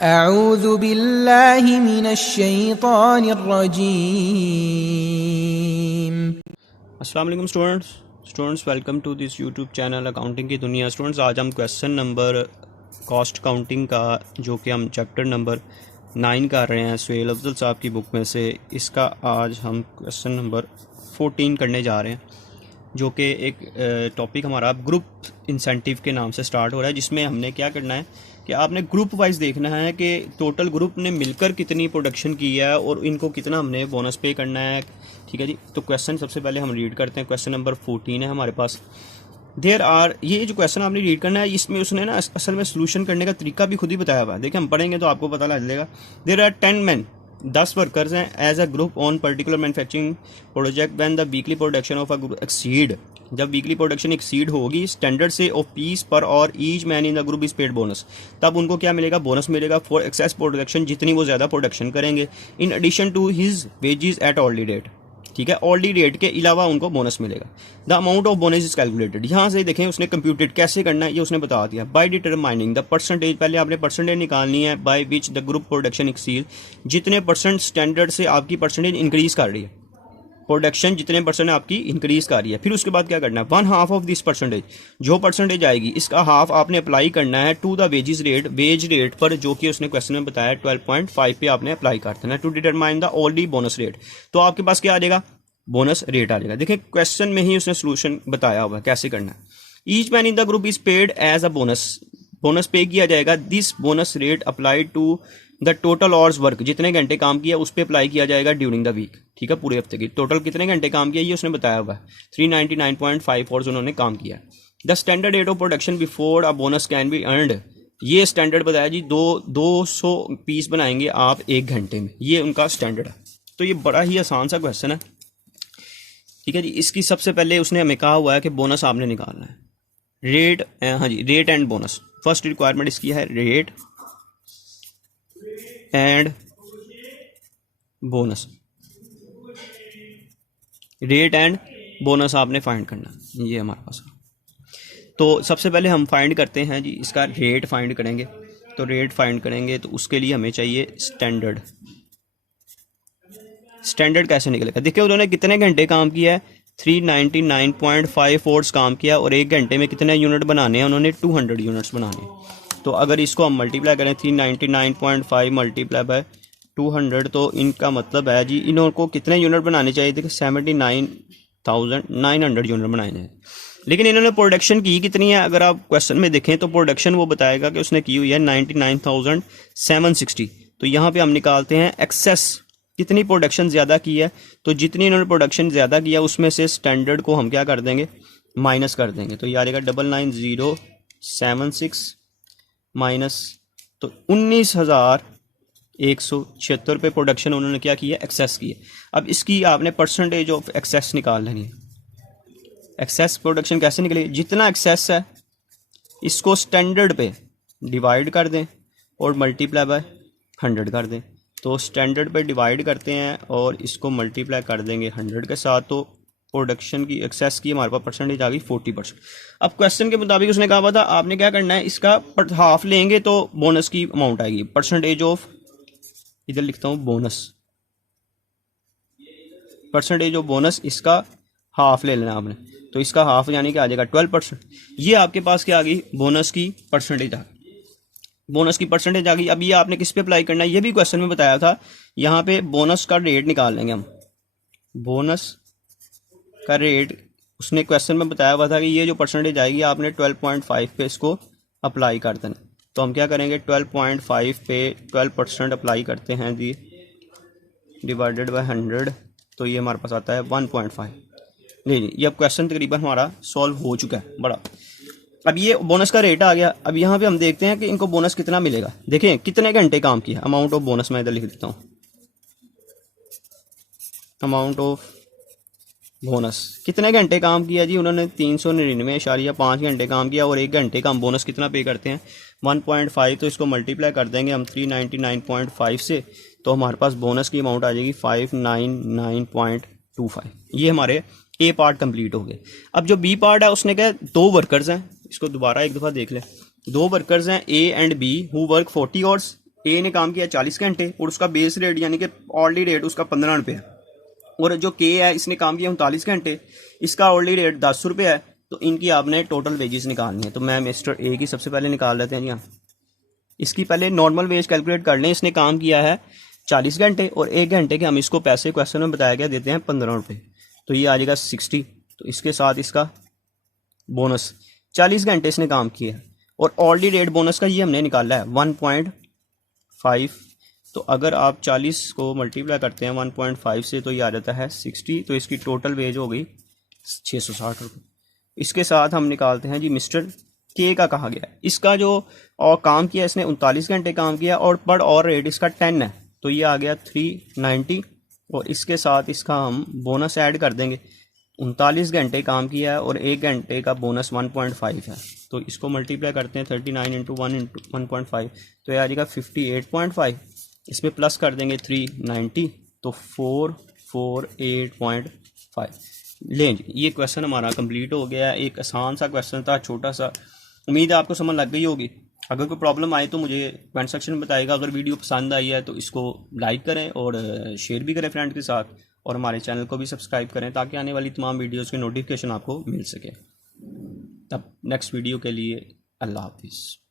अऊज़ु बिल्लाहि मिनश्शैतानिर्रजीम। अस्सलाम वालेकुम students welcome to this YouTube channel accounting की दुनिया। स्टूडेंट्स आज हम क्वेश्चन नंबर कॉस्ट काउंटिंग का जो कि हम चैप्टर नंबर 9 कर रहे हैं सुहेल अफजल साहब की बुक में से, इसका आज हम क्वेश्चन नंबर 14 करने जा रहे हैं, जो कि एक टॉपिक हमारा ग्रुप इंसेंटिव के नाम से स्टार्ट हो रहा है, जिसमें हमने क्या करना है कि आपने ग्रुप वाइज देखना है कि टोटल ग्रुप ने मिलकर कितनी प्रोडक्शन की है और इनको कितना हमने बोनस पे करना है। ठीक है जी, तो क्वेश्चन सबसे पहले हम रीड करते हैं। क्वेश्चन नंबर 14 है हमारे पास। देयर आर, ये जो क्वेश्चन आपने रीड करना है, इसमें उसने ना असल में सोल्यूशन करने का तरीका भी खुद ही बताया हुआ है। देखिए हम पढ़ेंगे तो आपको पता लग जाएगा। देयर आर 10 men, 10 वर्कर्स हैं as a group on particular manufacturing project when the weekly production of a group exceed, जब वीकली प्रोडक्शन एक्सीड होगी स्टैंडर्ड से ऑफ पीस पर और each man in the group is paid bonus, तब उनको क्या मिलेगा? बोनस मिलेगा फॉर एक्सेस प्रोडक्शन, जितनी वो ज़्यादा प्रोडक्शन करेंगे, in addition to his wages at already rate. ठीक है, ऑलरेडी रेट के अलावा उनको बोनस मिलेगा। The amount of bonus is calculated, यहाँ से देखें उसने कंप्यूटेड कैसे करना है ये उसने बता दिया। बाय डिटरमाइनिंग द परसेंटेज, पहले आपने परसेंटेज निकालनी है by which the group production exceed, जितने परसेंट स्टैंडर्ड से आपकी परसेंटेज इंक्रीज कर रही है, प्रोडक्शन जितने परसेंट आपकी इंक्रीज कर रही है। फिर उसके बाद क्या करना है? 1/2 ऑफ दिस परसेंटेज, जो परसेंटेज आएगी इसका हाफ आपने अप्लाई करना है to the wages rate, wage rate पर, जो कि उसने क्वेश्चन में बताया 12.5 पे आपने अप्लाई कर देना है to determine the already bonus rate. तो आपके पास क्या आ जाएगा? बोनस रेट आ जाएगा। देखिए क्वेश्चन में ही उसने सोल्यूशन बताया हुआ कैसे करना है। Each man in the group is paid as a bonus, bonus pay किया जाएगा। This bonus rate applied to the total hours work, जितने घंटे काम किया उस पर अप्लाई किया जाएगा ड्यूरिंग द वीक। ठीक है, पूरे हफ्ते की टोटल कितने घंटे काम किया ये उसने बताया हुआ है। 399.5 आवर्स उन्होंने काम किया। The standard rate of production before a bonus can be earned, ये स्टैंडर्ड बताया जी, 200 पीस बनाएंगे आप एक घंटे में, ये उनका स्टैंडर्ड है। तो ये बड़ा ही आसान सा क्वेश्चन है। ठीक है जी, इसकी सबसे पहले उसने हमें कहा हुआ है कि बोनस आपने निकालना है। रेट, हाँ जी, rate and bonus, first requirement इसकी है rate and bonus. Rate and bonus आपने फाइंड करना, ये हमारे पास। तो सबसे पहले हम फाइंड करते हैं जी, इसका रेट फाइंड करेंगे। तो रेट फाइंड करेंगे तो उसके लिए हमें चाहिए स्टैंडर्ड। स्टैंडर्ड कैसे निकलेगा? देखिए उन्होंने कितने घंटे काम किया है? 399.5 आवर्स काम किया और एक घंटे में कितने यूनिट बनाने हैं? उन्होंने 200 यूनिट्स बनाने हैं। तो अगर इसको हम मल्टीप्लाई करें 399.5 मल्टीप्लाई बाय 200, तो इनका मतलब है जी इनको कितने यूनिट बनाने चाहिए थे? 79,900 यूनिट बनाए हैं। लेकिन इन्होंने प्रोडक्शन की कितनी है? अगर आप क्वेश्चन में देखें तो प्रोडक्शन वो बताएगा कि उसने की हुई है 99,760। तो यहाँ पे हम निकालते हैं एक्सेस, कितनी प्रोडक्शन ज़्यादा की है। तो जितनी इन्होंने प्रोडक्शन ज़्यादा किया उसमें से स्टैंडर्ड को हम क्या कर देंगे? माइनस कर देंगे। तो ये आ जाएगा 99,076 माइनस, तो 19,176 रुपये प्रोडक्शन उन्होंने क्या की है? एक्सेस की है। अब इसकी आपने परसेंटेज ऑफ एक्सेस निकाल लेनी है। एक्सेस प्रोडक्शन कैसे निकलेगी? जितना एक्सेस है इसको स्टैंडर्ड पे डिवाइड कर दें और मल्टीप्लाई बाय 100 कर दें। तो स्टैंडर्ड पे डिवाइड करते हैं और इसको मल्टीप्लाई कर देंगे 100 के साथ, तो प्रोडक्शन की एक्सेस की हमारे पास परसेंटेज आ गई 40%। अब क्वेश्चन के मुताबिक उसने कहा हुआ था आपने क्या करना है, इसका हाफ लेंगे तो बोनस की अमाउंट आएगी। परसेंटेज ऑफ, इधर लिखता हूँ बोनस, परसेंटेज ऑफ बोनस, इसका हाफ ले लेना आपने। तो इसका हाफ यानी कि आ जाएगा 12%। ये आपके पास क्या आ गई? बोनस की परसेंटेज आ गई। बोनस की परसेंटेज आ गई। अब ये आपने किस पे अप्लाई करना है? ये भी क्वेश्चन में बताया था। यहाँ पे बोनस का रेट निकाल लेंगे हम। बोनस का रेट उसने क्वेश्चन में बताया हुआ था कि ये जो परसेंटेज आएगी आपने 12.5 पे इसको अप्लाई कर देना। तो हम क्या करेंगे? 12.5 पे 12% अप्लाई करते हैं जी, डिवाइडेड बाय 100, तो ये हमारे पास आता है 1.5। नहीं, ये अब क्वेश्चन तकरीबन हमारा सॉल्व हो चुका है बड़ा। अब ये बोनस का रेट आ गया। अब यहाँ पे हम देखते हैं कि इनको बोनस कितना मिलेगा। देखें कितने घंटे काम किया। अमाउंट ऑफ बोनस मैं इधर लिख देता हूँ। अमाउंट ऑफ बोनस, कितने घंटे काम किया जी? उन्होंने 399.5 घंटे काम किया और एक घंटे का हम बोनस कितना पे करते हैं? 1.5। तो इसको मल्टीप्लाई कर देंगे हम 399.5 से, तो हमारे पास बोनस की अमाउंट आ जाएगी 599.25। ये हमारे ए पार्ट कंप्लीट हो गए। अब जो बी पार्ट है उसने कहा 2 वर्कर्स हैं, इसको दोबारा एक दफ़ा देख लें। 2 वर्कर्स हैं A and B who work 40 hours A ने काम किया 40 घंटे और उसका बेस रेट यानी कि ऑर्डली रेट उसका 15 रुपये है, और जो के है इसने काम किया 39 घंटे, इसका ऑर्डली रेट 10 रुपये है। तो इनकी आपने टोटल वेजेस निकालनी है। तो मैं मिस्टर ए की सबसे पहले निकाल लेते हैं जी। हाँ, इसकी पहले नॉर्मल वेज कैलकुलेट कर लें। इसने काम किया है 40 घंटे और 1 घंटे के हम इसको पैसे क्वेश्चन में बताया गया देते हैं 15 रुपये, तो ये आ जाएगा 60। तो इसके साथ इसका बोनस 40 घंटे इसने काम किया है और ऑलरेडी रेट बोनस का ये हमने निकाला है 1.5। तो अगर आप 40 को मल्टीप्लाई करते हैं 1.5 से तो ये आ जाता है 60। तो इसकी टोटल वेज हो गई 660 रुपये। इसके साथ हम निकालते हैं जी मिस्टर के का कहा गया है। इसका जो और काम किया इसने 39 घंटे काम किया और पर और रेट इसका 10 है, तो ये आ गया 390। और इसके साथ इसका हम बोनस ऐड कर देंगे। 39 घंटे काम किया है और 1 घंटे का बोनस 1.5 है, तो इसको मल्टीप्लाई करते हैं 39 इंटू 1.5, तो ये आ जाएगा 58.5। इसमें प्लस कर देंगे 390, तो 448.5। लें जी, ये क्वेश्चन हमारा कंप्लीट हो गया। एक आसान सा क्वेश्चन था, छोटा सा। उम्मीद है आपको समझ लग गई होगी। अगर कोई प्रॉब्लम आए तो मुझे कमेंट सेक्शन में बताइएगा। अगर वीडियो पसंद आई है तो इसको लाइक करें और शेयर भी करें फ्रेंड के साथ, और हमारे चैनल को भी सब्सक्राइब करें ताकि आने वाली तमाम वीडियोज़ की नोटिफिकेशन आपको मिल सके। तब नेक्स्ट वीडियो के लिए अल्लाह हाफिज़।